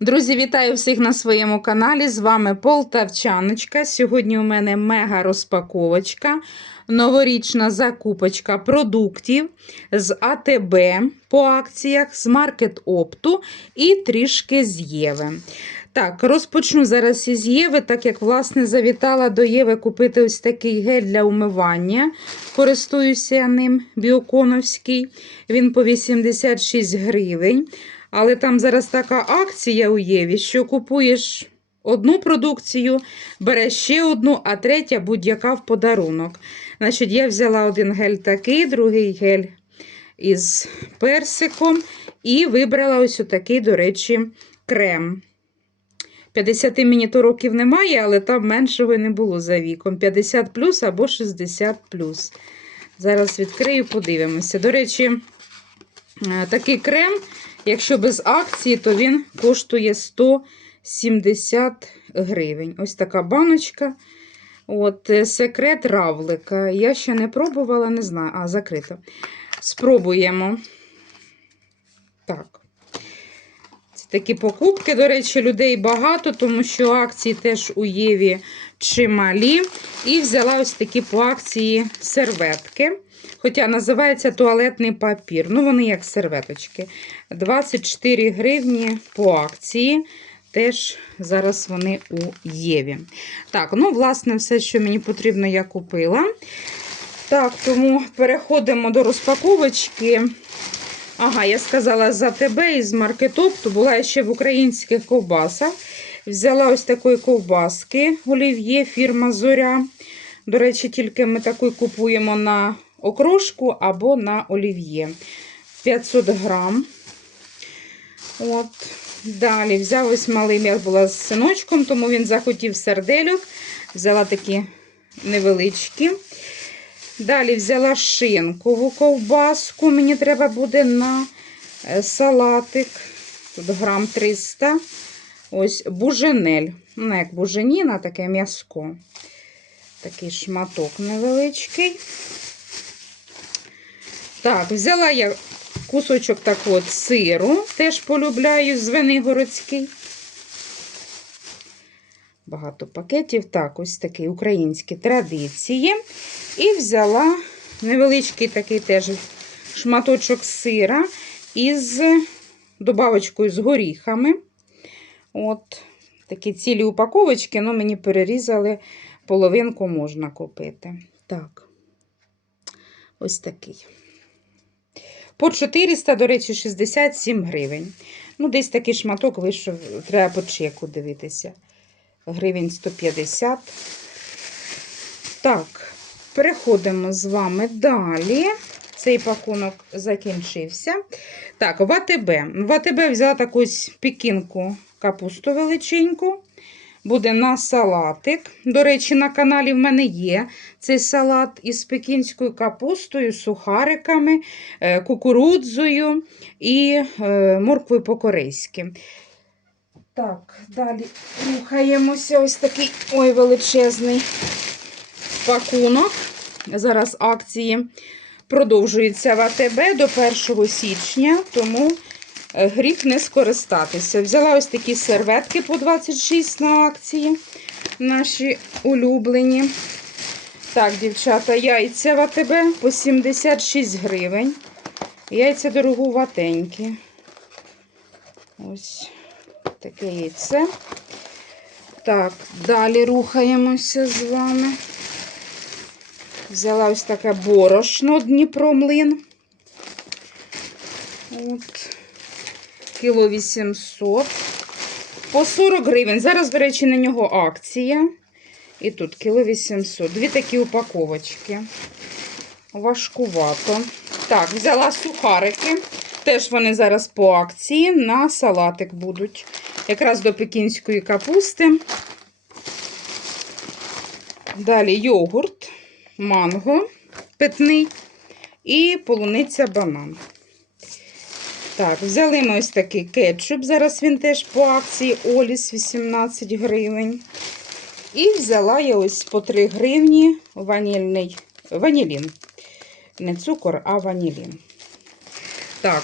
Друзі, вітаю всіх на своєму каналі. З вами Полтавчаночка. Сьогодні у мене мега розпаковочка, новорічна закупочка продуктів з АТБ по акціях, з Маркет Опту і трішки з Єви. Так, розпочну зараз із Єви, так як власне завітала до Єви купити ось такий гель для умивання. Користуюся ним біоконовський. Він по 86 гривень. Але там зараз така акція у Єві, що купуєш одну продукцію, береш ще одну, а третя будь-яка в подарунок. Значить, я взяла один гель такий, другий гель із персиком. І вибрала ось отакий, до речі, крем. 50 мені то років немає, але там меншого не було за віком. 50 плюс або 60 плюс. Зараз відкрию, подивимося. До речі, е, такий крем. Якщо без акції, то він коштує 170 гривень. Ось така баночка. От, е, Секрет равлика. Я ще не пробувала, не знаю. А, закрито. Спробуємо. Так. Такі покупки, до речі, людей багато, тому що акції теж у Єві чималі. І взяла ось такі по акції серветки. Хоча називається туалетний папір. Ну, вони як серветочки. 24 гривні по акції. Теж зараз вони у Єві. Так, ну, власне, все, що мені потрібно, я купила. Так, тому переходимо до розпаковочки. Ага, я сказала за тебе із маркетопту. Була ще в українських ковбасах. Взяла ось такої ковбаски олів'є, фірма Зоря. До речі, тільки ми таку купуємо на окрошку або на олів'є. 500 грам. От. Далі взяв ось малий я була з синочком, тому він захотів сердельок. Взяла такі невеличкі. Далі взяла шинкову ковбаску. Мені треба буде на е, салатик. Тут грам 300. Ось буженель. Ну, як буженіна, таке м'яско. Такий шматок невеличкий. Так, взяла я кусочок так от сиру, теж полюбляю, звенигородський. Багато пакетів. Так, ось такі українські традиції. І взяла невеличкий такий теж шматочок сира із добавочкою з горіхами. От такі цілі упаковочки, ну мені перерізали, половинку можна купити. Так, ось такий. По 400, до речі, 67 гривень. Ну, десь такий шматок вийшов, треба по чеку дивитися. Гривень 150. Так, переходимо з вами далі. Цей пакунок закінчився. Так, в АТБ. В АТБ взяла таку ось пікінку капусту величеньку. Буде на салатик. До речі, на каналі в мене є цей салат із пекінською капустою, сухариками, е, кукурудзою і е, морквою по-корейськи. Так, далі рухаємося. Ось такий ой, величезний пакунок. Зараз акції продовжуються в АТБ до 1 січня, тому е, гріх не скористатися. Взяла ось такі серветки по 26 на акції, наші улюблені. Так, дівчата, яйця в АТБ по 76 гривень. Яйця дороговатенькі. Ось таке яйце. Так, далі рухаємося з вами. Взяла ось таке борошно Дніпромлин. От. Кіло 800. По 40 гривень. Зараз, до речі, на нього акція. І тут кіло 800. Дві такі упаковочки. Важкувато. Так, взяла сухарики. Теж вони зараз по акції на салатик будуть. Якраз до пекінської капусти. Далі йогурт, манго питний і полуниця банан. Так, взяли ми ось такий кетчуп. Зараз він теж по акції Оліс 18 гривень. І взяла я ось по 3 гривні ванільний ванілін. Не цукор, а ванілін. Так,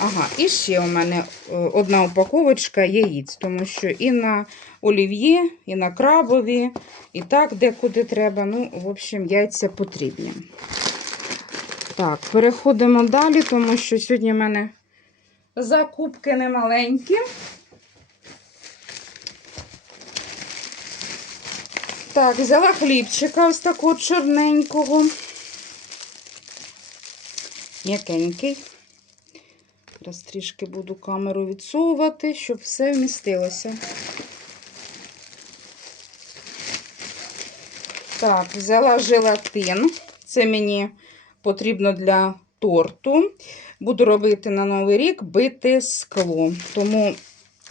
Ага, і ще у мене е, одна упаковочка яїць, тому що і на олів'є, і на крабові, і так декуди треба. Ну, в общем, яйця потрібні. Так, переходимо далі, тому що сьогодні в мене закупки немаленькі. Так, взяла хлібчика ось такого чорненького. М'якенький. Зараз трішки буду камеру відсовувати, щоб все вмістилося. Так, взяла желатин. Це мені потрібно для торту. Буду робити на Новий рік бити скло. Тому,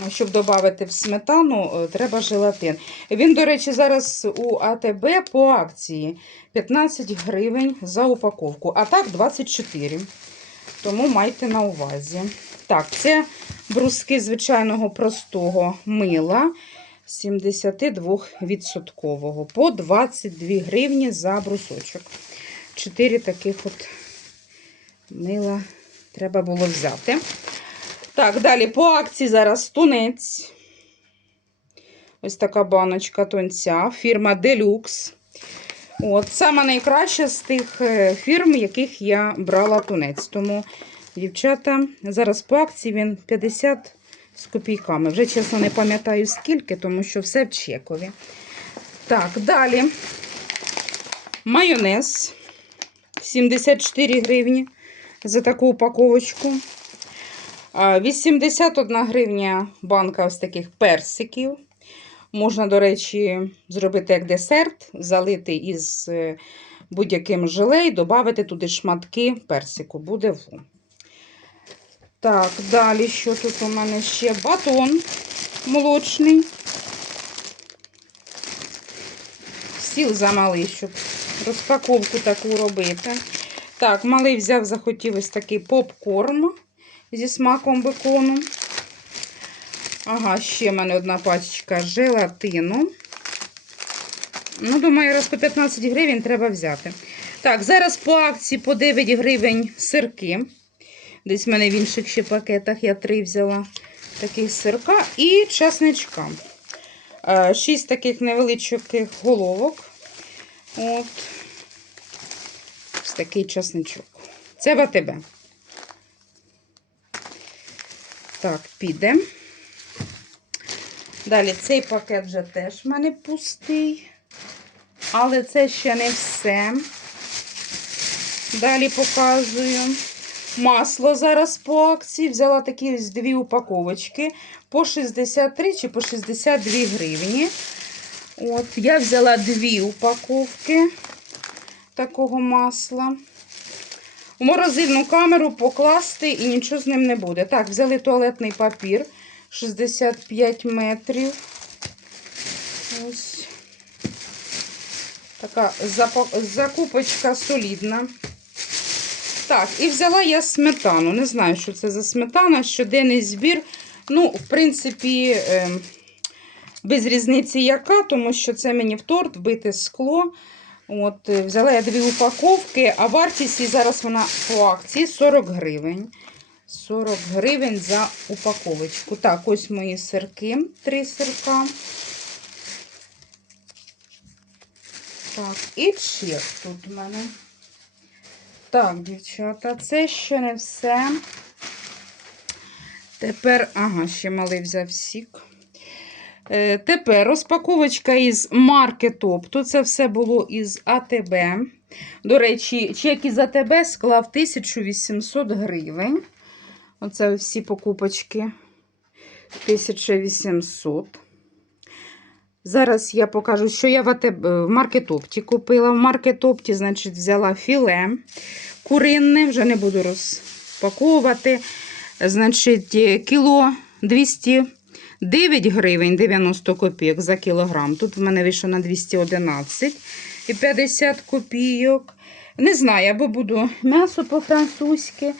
щоб додати в сметану, е, треба желатин. Він, до речі, зараз у АТБ по акції 15 гривень за упаковку, а так 24. Тому майте на увазі. Так, це бруски звичайного простого мила 72% по 22 гривні за брусочок. Чотири таких от мила треба було взяти. Так, далі по акції зараз тунець. Ось така баночка тунця, фірма Deluxe. От, саме найкраща з тих е, фірм, яких я брала тунець. Тому, дівчата, зараз по акції він 50 з копійками. Вже, чесно, не пам'ятаю скільки, тому що все в чекові. Так, далі майонез 74 гривні за таку упаковочку. 81 гривня банка ось таких персиків. Можна, до речі, зробити як десерт, залити із е, будь-яким желе і додати туди шматки персику. Буде ву. Так, далі, що тут у мене ще? Батон молочний. Стіл замалий, щоб розпаковку таку робити. Так, малий взяв, захотів ось такий попкорн зі смаком бекону. Ага, ще в мене одна пачечка желатину. Ну, думаю, раз по 15 гривень треба взяти. Так, зараз по акції по 9 гривень сирки. Десь в мене в інших ще пакетах я три взяла таких сирка і часничка. Е, Шість таких невеличких головок. От. Ось такий часничок. Це в АТБ. Так, піде. Далі цей пакет вже теж в мене пустий. Але це ще не все. Далі показую. Масло зараз по акції. Взяла такі дві упаковочки по 63 чи по 62 гривні. От, я взяла дві упаковки такого масла. У морозильну камеру покласти і нічого з ним не буде. Так, взяли туалетний папір 65 метрів. Ось така закупочка солідна. Так, і взяла я сметану. Не знаю, що це за сметана, щоденний збір. Ну, в принципі, ем, без різниці яка, тому що це мені в торт вбите скло. От, е, взяла я дві упаковки, а вартість її зараз вона по акції 40 гривень. 40 гривень за упаковочку. Так, ось мої сирки, три сирка. Так, і чек тут у мене. Так, дівчата, це ще не все. Тепер, ага, ще малий взяв сік. Е, тепер розпаковочка із марки Тобто. Це все було із АТБ. До речі, чек із АТБ склав 1800 гривень. Оце всі покупочки. 1800. Зараз я покажу, що я в, АТБ, в маркетопті купила. В маркетопті, значить, взяла філе куринне, вже не буду розпаковувати. Значить, е, кіло 209 гривень 90 копійок за кілограм. Тут в мене вийшло на 211 і 50 копійок. Не знаю, або буду м'ясо по-французьки,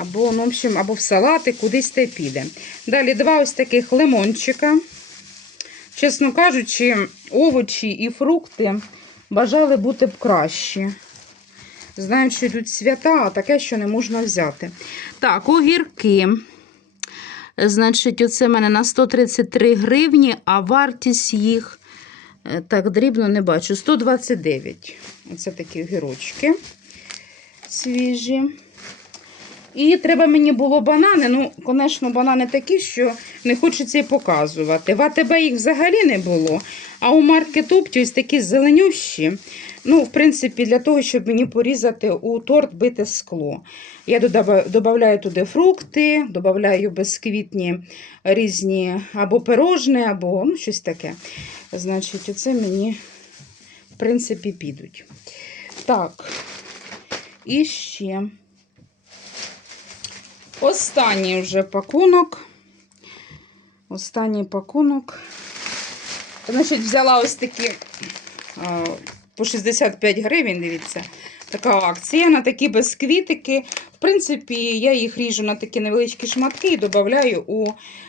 або, ну, в общем, або в салати, кудись те піде. Далі два ось таких лимончика. Чесно кажучи, овочі і фрукти бажали бути б кращі. Знають, що йдуть свята, а таке, що не можна взяти. Так, огірки. Значить, оце в мене на 133 гривні, а вартість їх е, так дрібно не бачу. 129. Оце такі огірочки свіжі. І треба мені було банани. Ну, звісно, банани такі, що не хочеться і показувати. В АТБ їх взагалі не було. А у маркетопті ось такі зеленющі. Ну, в принципі, для того, щоб мені порізати у торт бите скло. Я додаю туди фрукти, додаю безквітні різні або пирожне, або ну, щось таке. Значить, оце мені, в принципі, підуть. Так, і ще. Останній вже пакунок. Останній пакунок. Значить, взяла ось такі по 65 гривень, дивіться, така акція на такі безквітики. В принципі, я їх ріжу на такі невеличкі шматки і додаю у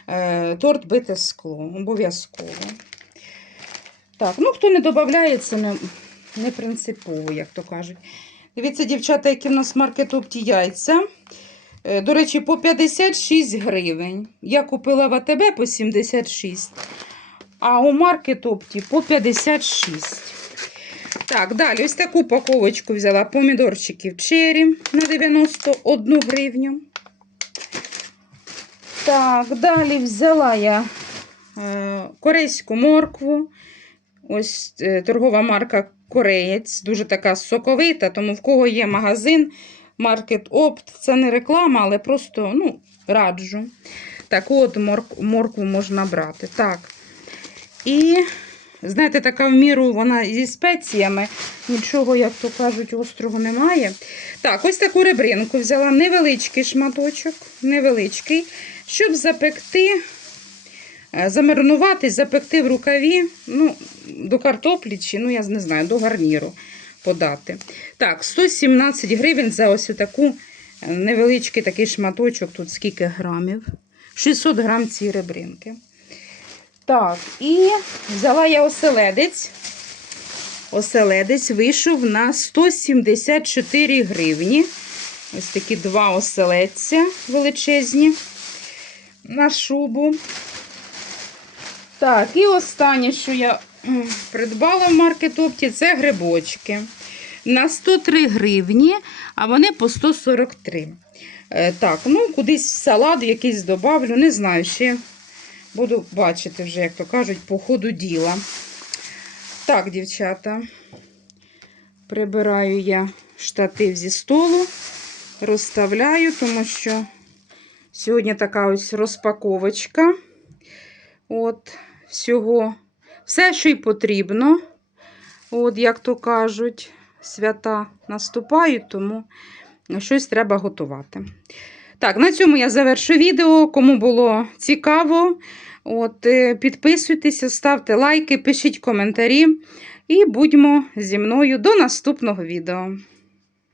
е, торт бите скло. Обов'язково. Так, ну хто не додає, це не, не принципово, як то кажуть. Дивіться, дівчата, які в нас в маркетопті яйця. Е, До речі, по 56 гривень. Я купила в АТБ по 76, а у маркетопті по 56. Так, далі ось таку упаковочку взяла помідорчиків черрі на 91 гривню. Так, далі взяла я е, корейську моркву. Ось е, торгова марка Кореєць, дуже така соковита, тому в кого є магазин, Маркет Опт, це не реклама, але просто ну, раджу. Так, от моркву можна брати. Так. І, знаєте, така в міру вона зі спеціями. Нічого, як то кажуть, острого немає. Так, ось таку ребринку взяла невеличкий шматочок, невеличкий, щоб запекти, е, замаринувати, запекти в рукаві ну, до картоплі чи, ну, я не знаю, до гарніру подати. Так, 117 гривень за ось таку невеличкий такий шматочок. Тут скільки грамів? 600 грам ці ребринки. Так, і взяла я оселедець. Оселедець вийшов на 174 гривні. Ось такі два оселедця величезні на шубу. Так, і останнє, що я придбала в маркетопті, це грибочки. На 103 гривні, а вони по 143. Е, так, ну, кудись салат якийсь добавлю, не знаю, ще буду бачити вже, як то кажуть, по ходу діла. Так, дівчата, прибираю я штатив зі столу, розставляю, тому що сьогодні така ось розпаковочка. От, всього, все, що й потрібно. От, як то кажуть, свята наступають, тому щось треба готувати. Так, на цьому я завершу відео. Кому було цікаво, от, е, підписуйтеся, ставте лайки, пишіть коментарі. І будьмо зі мною до наступного відео.